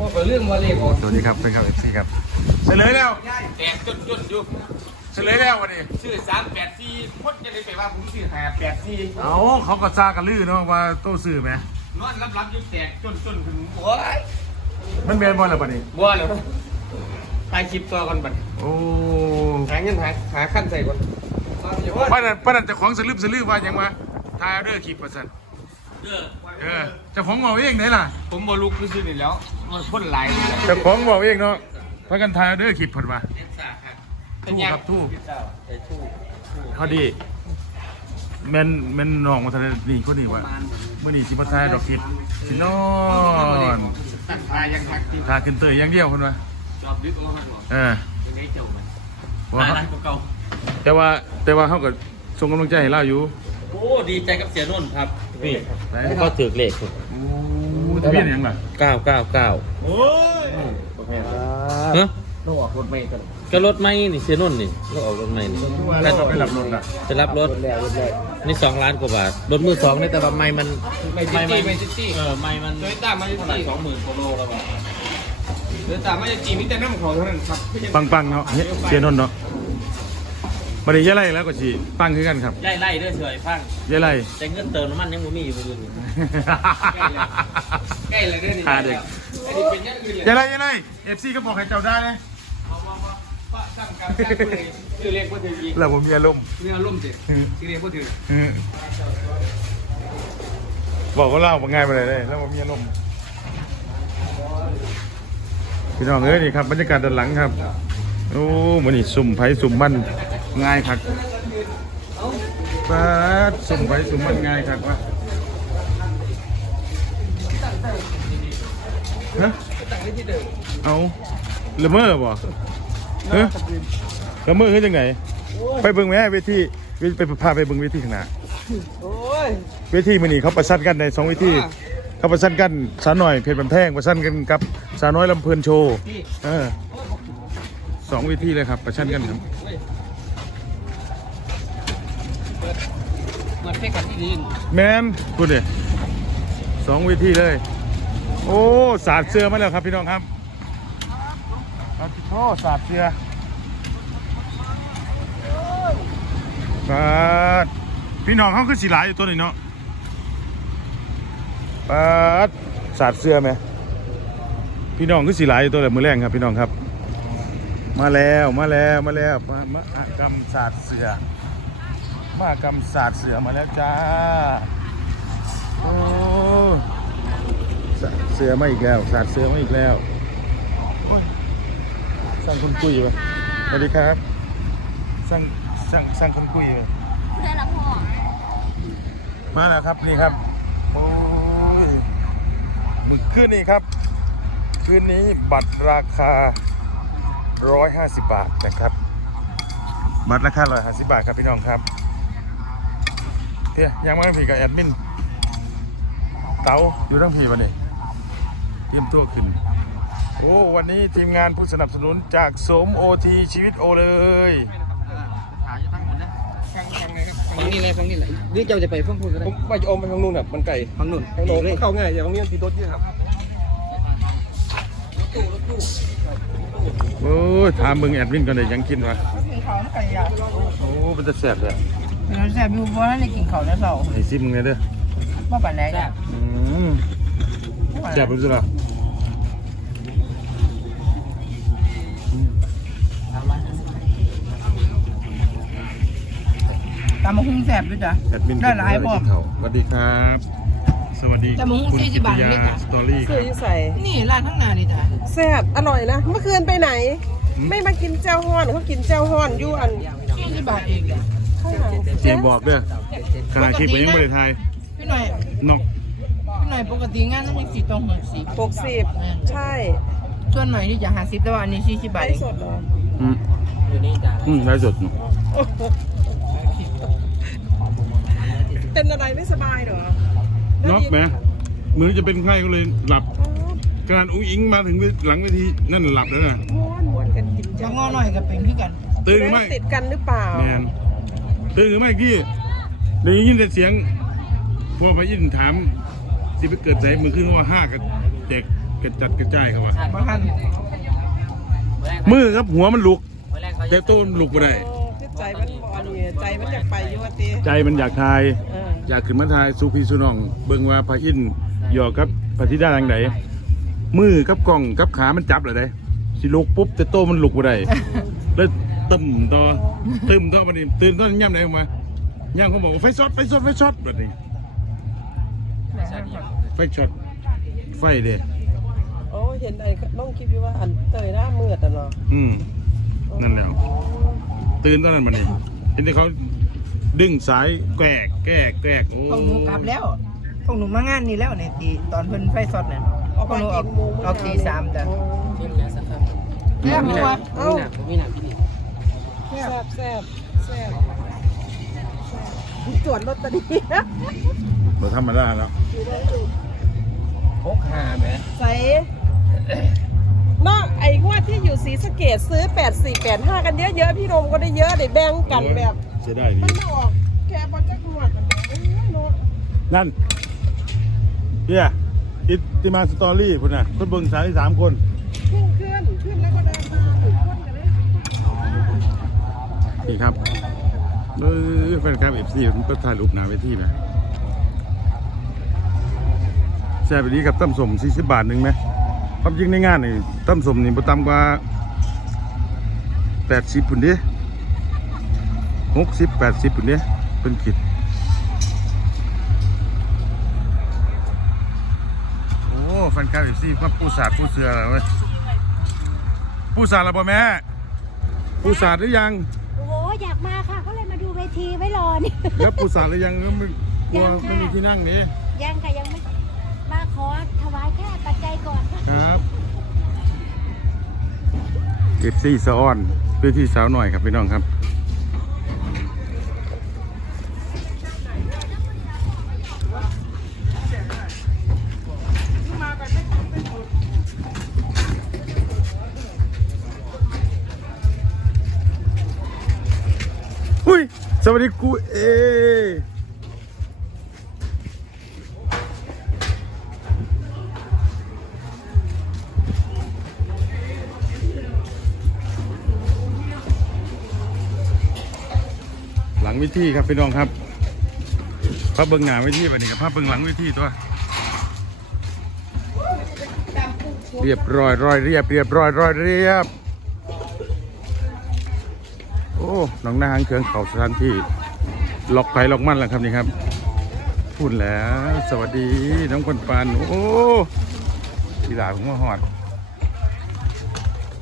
พวกเรื่องว่าเลขออกสวัสดีครับเป็นครับเอฟซีครับเฉลยแล้วแตกจนจนอยู่เฉลยแล้ววันนี้ชื่อสามแปดสี่พดจะได้ไปว่าผมชื่อห้าแปดสี่เอาเขาก็ซากันลือเนาะว่าโต้ซื้อไหมนอนรับรับอยู่แตกจนจนถึงโอ้ยมันเบียนบอลแล้วบัดนี้บัวเลยถ่ายคลิปตัวก่อนบัดโอ้หาเงินหาหาขั้นใส่ก่อนป้านันป้านันเจะของสลืมสลือว่าหยังวะทายเอาเด้อคลิปประสัน เออเออเจะของบอกเองไหนล่ะผมบอลุกคือนี่แล้วมันพ่นไหลเลยเจะของบอกเองเนาะพากันทายเอาเด้อคลิปเพิ่นมาเอ็กซ่าครับทู่ครับทู่ใส่ทู่เขาดีแม่นแม่นน้องมาทะเลนี่คนนี้ว่าเมื่อนี้สิมาทายดอกคลิปสินอนตั้งทายยังทักที่ทาขึ้นเตยอย่างเดียวคนว่าจอบดึกเอาหักหรอเออยังได้เจ้ามันว่าทายเก่าแต่ว่าแต่ว่าเขาก็ส่งกำลังใจให้เราอยู่ โอ้ ดีใจกับเสียนุ่นครับพี่ไห นก็ถือเลขโอ้ทะเบียนหยังล่ะเก้าเก้าเก้าโอ้ยฮะต้องออกรถไม่กันก็รถไม่นี่เสียนุ่นนี่เราออกรถไม่นี่แล้วก็ไปรับรถอะจะรับรถรถแรกรถแรกนี่สองล้านกว่าบาทรถมือสองนี่แต่ว่าไม่มันไม่ซิตี้ไม่ซิตี้เออไม่มันโดยตามมาซิตี้สองหมื่นกว่าโลแล้วบาทโดยตามมาซิตี้มีแต่น้ำของเท่านั้นครับปังปังๆเนาะเฮ้ยเสียนนท์เนาะ บัดนี้ยายไล่แล้วก็สิปังคือกันครับไล่ไล่ด้วยเฉยพังยายไล่แต่เงินเติมน้ำมันยังไม่มีอยู่เลยใกล้เลยได้นี่หาเด็กอันนี้เป็นอย่างอื่นเลยยายไล่ยายไล่เอฟซีก็บอกให้เจ้าได้เลยปะสร้างการสร้างผู้ใดชื่อเรียกว่าถืออีกแล้วผมมีอารมณ์เรื่องล่มเจ็ดชื่อเรียกว่าถือบอกว่าเล่าง่ายไปเลยได้แล้วผมมีอารมณ์พี่น้องเอ้ยนี่ครับบรรยากาศด้านหลังครับ โอ้มันนี่สุ่มไผ่สุ่มมัน ง่ายครับปาดสุ่มไผ่สุ่มมันง่ายครับวะฮะเอาละเมอบ่เฮ้ยละเมอคือจังไงไปเบิ่งแม่เวทีไปพาไปเบิ่งเวทีข้างหน้าโอ้ยเวทีมันนี่เขาประชันกันในสองเวทีอ่าเขาประชันกันสาวหน่อยเพชรบันแพงประชันกันกับสาวน้อยลำเพลินโชว์เออสองเวทีเลยครับ ประชันกันครับ มันเพ่กันที่ดินแมนพูดเลยสองเวทีเลย โอ้สาดเสื้อมาแล้วครับพี่น้องครับครับโอ้สาดเสื้อสาดพี่น้องเขาคือสีหลายอยู่ตัวนี้เนาะปาดสาดเสื้อไหมพี่น้องคือสีหลายอยู่ตัวเลยมือแรงครับพี่น้องครับ มาแล้วมาแล้วมาแล้วมามากรรมสาดเสื้อ มากรรมศาสตร์เสือมาแล้วจ้า โอ้สาดเสือมาอีกแล้วศาสตร์เสือมาอีกแล้วโอ้ยสร้างคนคุยไปสวัสดีครับสร้างสร้างสร้างคนคุยไปเพื่อนละพ่อมาแล้วครับนี่ครับ โอ้ยมึงคืนนี้ครับคืนนี้บัตรราคา 150 บาทนะครับ บัตรราคา 150 บาทครับพี่น้องครับ เฮ้ยยังไม่ผีกับแอดมิน เต๋าอยู่ทั้งผีวันนี้เตรียมตัวขึ้น โอ้วันนี้ทีมงานผู้สนับสนุนจากสมโอทีชีวิตโอเลยขาจะตั้งหมดนะฟังฟังไงครับฟังนี่เลยฟังนี่เลยนี่เจ้าจะไปฟังพูดกันผมไปจะอมไปทางนู้นครับมันไก่ทางนู้นทางโน้นเข้าง่ายแต่ทางนี้มันตีโต๊ะเยอะครับโอ้ยถามมึงแอดมินก่อนเลยยังกินวะกินเขาวกันยาโอ้มันจะแสบเลย เราแซ่บอยู่เพราะนั่นได้กินเขาวแล้วเราไอ้ซิมึงไงเด้อว่าปันไหนจ้ะอืมแสบรู้สึกเหรอตามมาหุ้งแซ่บด้วยจ้ะแอดมินได้หลายพร้อมกินข้าวสวัสดีครับ สวัสดีแต่มึงคุณ40บาทกิติไม่ยาจ่ายสตอรี่คซื้รัอบอยู่ใส่นี่ร้านข้างหน้านี่จ้ะแซ่บอร่อยนะเมื่อคืนไปไหนหืมไม่มากินเจ้าฮ้อนเขากินเจ้าฮ้อนอยู่อันยี่สิบบาทเองจ้ะ ข้างหลังเจมส์บอกเด้อขณะคลิปผมยังไม่ได้ถ่ายพี่หน่อยนอกพี่หน่อยปกติงานต้องมีสี่ตรงหกสิบหกสิบใช่ส่วนใหม่ที่จะหาสิบแต่ว่าอันนี้สี่สิบบาทไลเอฟ์งสดเหรออืมอืมไลฟ์สดเนอะเป็นอะไรไม่สบายเหรอน็อกไหมมือจะเป็นไข้ก็เลยหลับขนาดอุ้งอิงมาถึงหลังเวทีนั่นหลับแล้วนะม้วนม้วนกันกินจะเจ้างอหน่อยก็เป็นพี่กัน ตื่นหรือไม่ติดกันหรือเปล่าแมน ตื่นหรือไม่พี่ได้ยินแต่เสียงพอไปยินถามสิไปเกิดใจมือขึ้นว่าห้ากับเด็กกระจัดกระจายครับว่าบ่ทันมือครับหัวมันลุกแต่ตัวมันลุกไม่ได้โอ้คือใจมันบ่นี่ใจมันอยากไปอยู่ว่าติใจมันอยากทายเอออยากขึ้นมาทายสู่พี่สู่น้อง เบิ่งว่าพระอินทร์หยอกกับพระธิดาทางใดมือกับกล้องกับขามันจับเลยได้สิลุกปุ๊บแต่โตวมันลุกบ่ได้แล้ว ตึมต่อตึมต่อบัดนี้ตื่นตอนย่ำไหนออกมาย่ำเขาบอกว่าไฟช็อตไฟช็อตไฟช็อตแบบนี้ไฟช็อตไฟเด้โอ้เห็นไอ้น้องคิดอยู่ว่าอันเตยหน้ามืดอะเนาะอืมนั่นแหละตื่นตอนนั้นบัดนี้เห็นแต่เขาดึงสายแกรกแกรกแกรกโอ้พวกหนูกลับแล้วพวกหนูมางานนี้แล้วเนี่ยตีตอนเพิ่นไฟสดเนี่ยพวกหนูออกออกตีสามจ้ะแซ่บตัวเอ้ามีหนักพี่ แซ่บแซ่บแซ่บตรวจลอตเตอรี่เราธรรมดาแล้วพกหาไหมใส่เนาะไอ้งวดที่อยู่ศรีสะเกดซื้อ 8 4 8 5 กันเยอะๆ พี่นมก็ได้เยอะได้แบ่งกันแบบเสียได้ดีมันมาออกแค่บอลจักหมวดกันโอ้ยโน้ตนั่นเฮียอิติมาสตอรี่พุ่นน่ะคนเบิ่งสายสามคน ขึ้นขึ้นขึ้นแล้วก็เดินมาหรือคนกันเลย นี่ครับเออแฟนคลับเอฟซีมันก็ถ่ายรูปหน้าเวทีไหมแซ่บไปดีกับตั้มสม40บาทหนึ่งไหมความจริงในงานนี่ตั้มสมนี่บ่ต่ำกว่า80ปุ่นดิ60 80ปุ่นเดิเป็นขีดโอ้แฟนคลับเอฟซีว่าปูสาดปูเสืออะไรเว้ยปูสาดแล้วบ่แม่ปูสาดหรือยัง อ้โหอยากมาค่ะ ก็เลยมาดูเวทีไว้รอนี่ แล้วปูสาดหรือยังก็ไม่กลัวยังค่ะ ไม่มีที่นั่งนี่ยังค่ะยังไม่มาขอถวายแค่ปัจจัยก่อนค่ะครับเอฟซีสะออนเพื่อที่สาวหน่อยครับพี่น้องครับ วัสดีกูเอหลังวิธีครับพี่น้องครับภาพเบื้องหน้าวิธีแบบนี้กับภาพเบื้องหลังวิธีตัว เรียบร้อยร้อยเรียบเรียบร้อยร้อยเรียบ โอ้น้องนางเครื่องเขาสถานที่ล็อกไปล็อกมันแล้วครับนี่ครับพูดแล้ว สวัสดีน้องปันปันโอ้ทีหลาผมมาหอด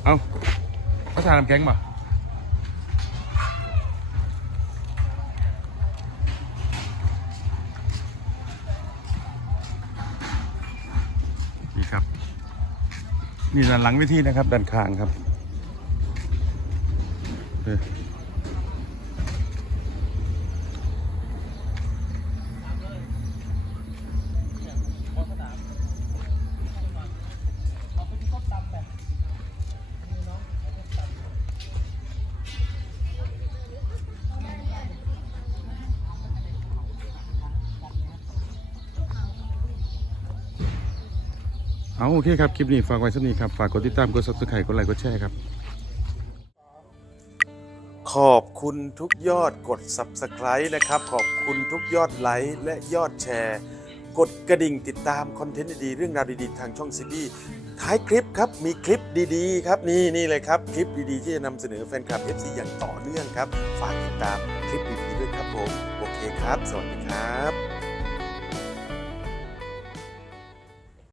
เอาเขาทานน้ำแข็งป่ะนี่ครับ นี่ด้านหลังวิธีนะครับด้านข้างครับ เอาโอเคครับ คลิปนี้ฝากไว้สักนี้ครับ ฝากกดติดตาม กด subscribe กดไลค์ กดแชร์ครับ ขอบคุณทุกยอดกด Subscribe นะครับ ขอบคุณทุกยอดไลค์และยอดแชร์ กดกระดิ่งติดตามคอนเทนต์ดีๆเรื่องราวดีๆ ทางช่องซีบีท้ายคลิปครับ มีคลิปดีๆ ครับ นี่นี่เลยครับ คลิปดีๆ ที่จะนำเสนอแฟนคลับ FC อย่างต่อเนื่องครับ ฝากติดตามคลิปดีๆด้วยครับผม โอเคครับ สวัสดีครับ